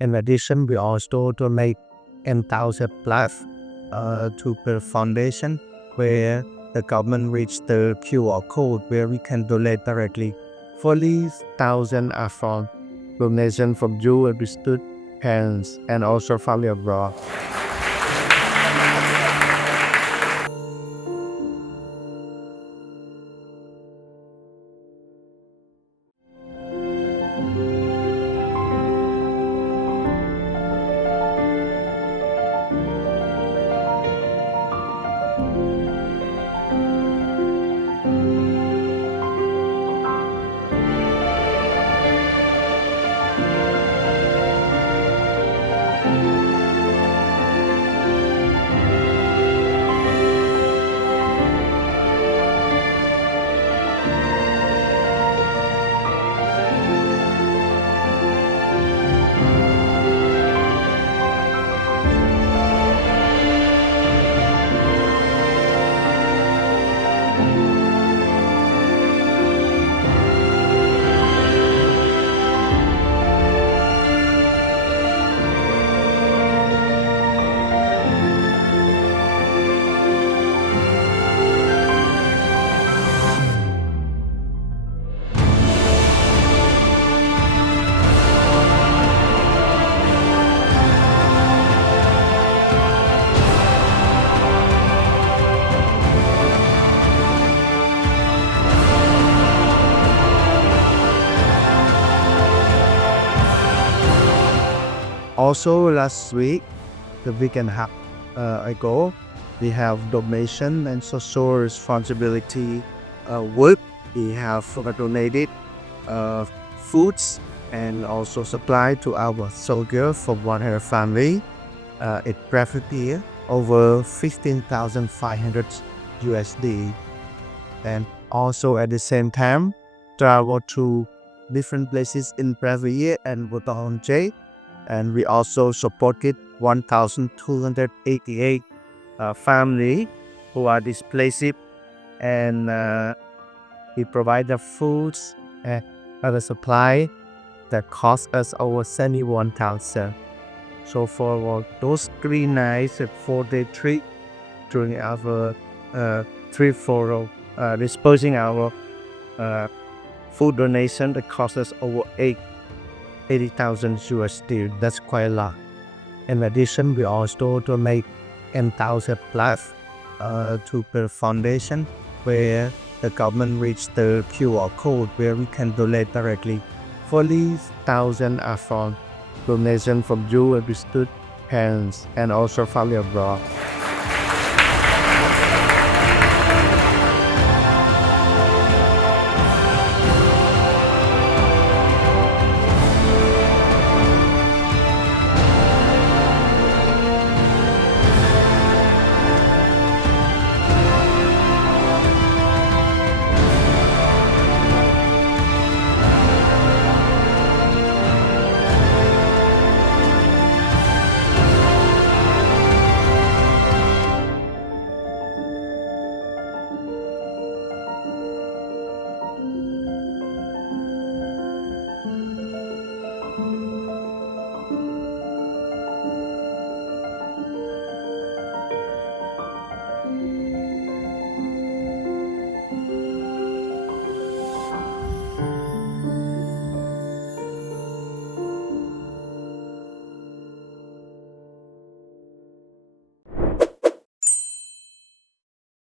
In addition, we also donate 10,000 plus to the foundation where the government reached the QR code where we can donate directly. 40,000 are from donation from you and student parents and also family abroad. Also, last week, the week and a half ago, we have donation and social responsibility work. We have donated foods and also supply to our soldiers from 100 family. It roughly over 15,500 USD. And also at the same time, travel to different places in Brazil and Botafogo. And we also supported 1,288 family who are displaced, and we provide the foods and other supply that cost us over 71,000. So for those 3 nights and 4-day trip during our trip for disposing our food donation, that cost us over 80,000 USD. That's quite a lot. In addition, we also donate 10,000 plus to the foundation where the government reached the QR code where we can donate directly. 40,000 are from donation from you and student parents and also family abroad.